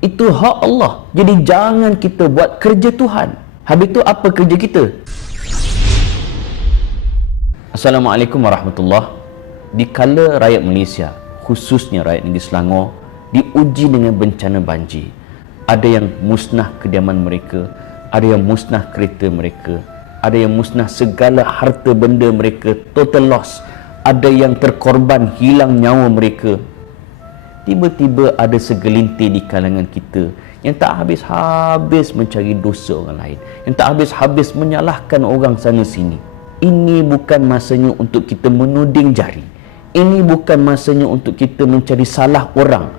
Itu hak Allah. Jadi jangan kita buat kerja Tuhan. Habis tu apa kerja kita? Assalamualaikum warahmatullahi. Dikala rakyat Malaysia, khususnya rakyat negeri Selangor, diuji dengan bencana banjir, ada yang musnah kediaman mereka, ada yang musnah kereta mereka, ada yang musnah segala harta benda mereka, total loss, ada yang terkorban, hilang nyawa mereka. Tiba-tiba ada segelintir di kalangan kita yang tak habis-habis mencari dosa orang lain, yang tak habis-habis menyalahkan orang sana sini. Ini bukan masanya untuk kita menuding jari. Ini bukan masanya untuk kita mencari salah orang.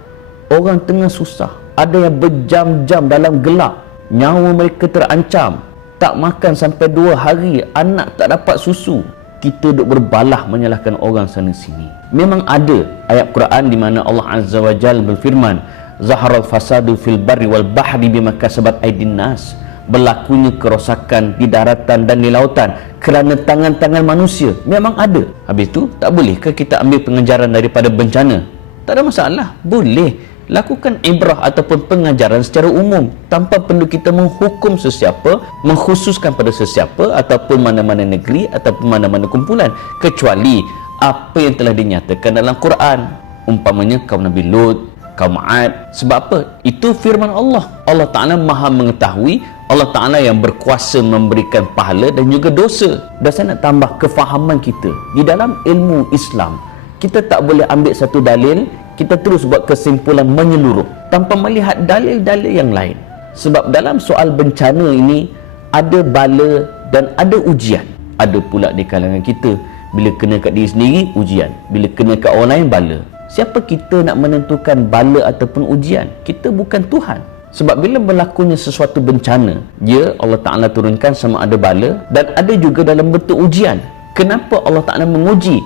Orang tengah susah, ada yang berjam-jam dalam gelap, nyawa mereka terancam, tak makan sampai 2 hari, anak tak dapat susu. Kita duk berbalah menyalahkan orang sana sini. Memang ada ayat Quran di mana Allah Azza wa Jalla berfirman, Zaharal fasadu fil barri wal bahri bima kasabat aydin nas. Berlakunya kerosakan di daratan dan di lautan kerana tangan-tangan manusia. Memang ada. Habis tu, tak bolehkah kita ambil pengajaran daripada bencana? Tak ada masalah. Boleh. Lakukan ibrah ataupun pengajaran secara umum tanpa perlu kita menghukum sesiapa, mengkhususkan pada sesiapa ataupun mana-mana negeri ataupun mana-mana kumpulan, kecuali apa yang telah dinyatakan dalam Quran, umpamanya kaum Nabi Lut, kaum Ad. Sebab apa? Itu firman Allah. Allah Ta'ala maha mengetahui, Allah Ta'ala yang berkuasa memberikan pahala dan juga dosa. Dan saya nak tambah kefahaman kita di dalam ilmu Islam. Kita tak boleh ambil satu dalil, kita terus buat kesimpulan menyeluruh tanpa melihat dalil-dalil yang lain. Sebab dalam soal bencana ini ada bala dan ada ujian. Ada pula di kalangan kita, bila kena kat diri sendiri, ujian. Bila kena kat orang lain, bala. Siapa kita nak menentukan bala ataupun ujian? Kita bukan Tuhan. Sebab bila berlakunya sesuatu bencana, ya Allah Ta'ala turunkan sama ada bala dan ada juga dalam bentuk ujian. Kenapa Allah Ta'ala menguji?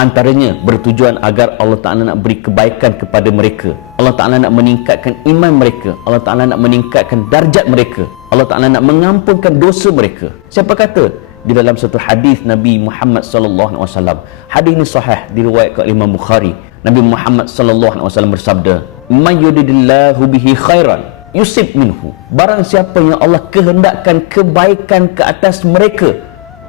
Antaranya bertujuan agar Allah Ta'ala nak beri kebaikan kepada mereka. Allah Ta'ala nak meningkatkan iman mereka. Allah Ta'ala nak meningkatkan darjat mereka. Allah Ta'ala nak mengampunkan dosa mereka. Siapa kata? Di dalam satu hadis Nabi Muhammad SAW. Hadis ini sahih, diriwayatkan oleh Imam Bukhari. Nabi Muhammad SAW bersabda, "Man yuridillahu bihi khairan yusib minhu." Barang siapa yang Allah kehendakkan kebaikan ke atas mereka,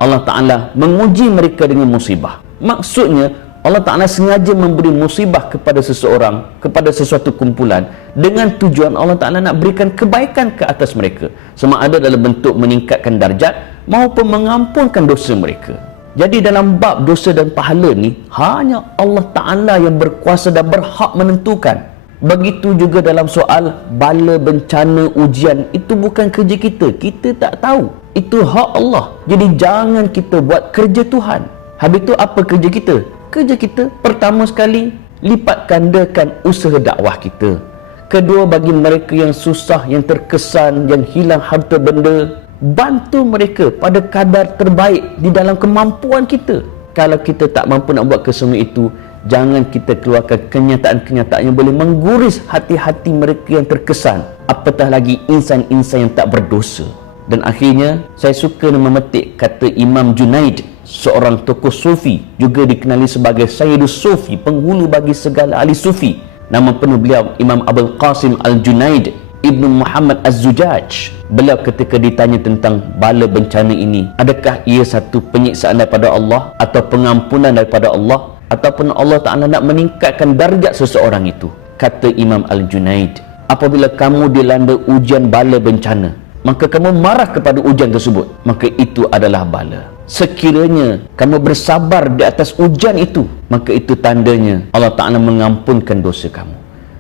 Allah Ta'ala menguji mereka dengan musibah. Maksudnya Allah Ta'ala sengaja memberi musibah kepada seseorang, kepada sesuatu kumpulan, dengan tujuan Allah Ta'ala nak berikan kebaikan ke atas mereka, sama ada dalam bentuk meningkatkan darjat maupun mengampunkan dosa mereka. Jadi dalam bab dosa dan pahala ni, hanya Allah Ta'ala yang berkuasa dan berhak menentukan. Begitu juga dalam soal bala, bencana, ujian, itu bukan kerja kita. Kita tak tahu. Itu hak Allah. Jadi jangan kita buat kerja Tuhan. Habis tu apa kerja kita? Kerja kita pertama sekali, lipat gandakan usaha dakwah kita. Kedua, bagi mereka yang susah, yang terkesan, yang hilang harta benda, bantu mereka pada kadar terbaik di dalam kemampuan kita. Kalau kita tak mampu nak buat kesemua itu, jangan kita keluarkan kenyataan-kenyataan yang boleh mengguris hati-hati mereka yang terkesan, apatah lagi insan-insan yang tak berdosa. Dan akhirnya, saya suka memetik kata Imam Junaid, seorang tokoh sufi, juga dikenali sebagai Sayyidus Sufi, penghulu bagi segala ahli sufi. Nama penuh beliau Imam Abul Qasim Al-Junaid Ibnu Muhammad Az-Zujaj. Beliau ketika ditanya tentang bala bencana ini, adakah ia satu penyiksaan daripada Allah atau pengampunan daripada Allah, ataupun Allah Ta'ala nak meningkatkan darjat seseorang itu? Kata Imam Al-Junaid, apabila kamu dilanda ujian bala bencana, maka kamu marah kepada ujian tersebut, maka itu adalah bala. Sekiranya kamu bersabar di atas ujian itu, maka itu tandanya Allah Ta'ala mengampunkan dosa kamu.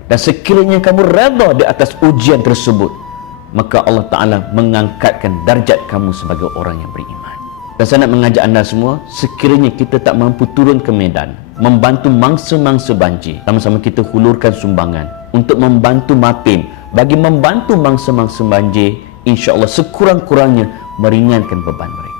Dan sekiranya kamu redha di atas ujian tersebut, maka Allah Ta'ala mengangkatkan darjat kamu sebagai orang yang beriman. Dan saya nak mengajak anda semua, sekiranya kita tak mampu turun ke medan membantu mangsa-mangsa banjir, sama-sama kita hulurkan sumbangan untuk membantu MAPIM bagi membantu mangsa-mangsa banjir, insya-Allah sekurang-kurangnya meringankan beban mereka.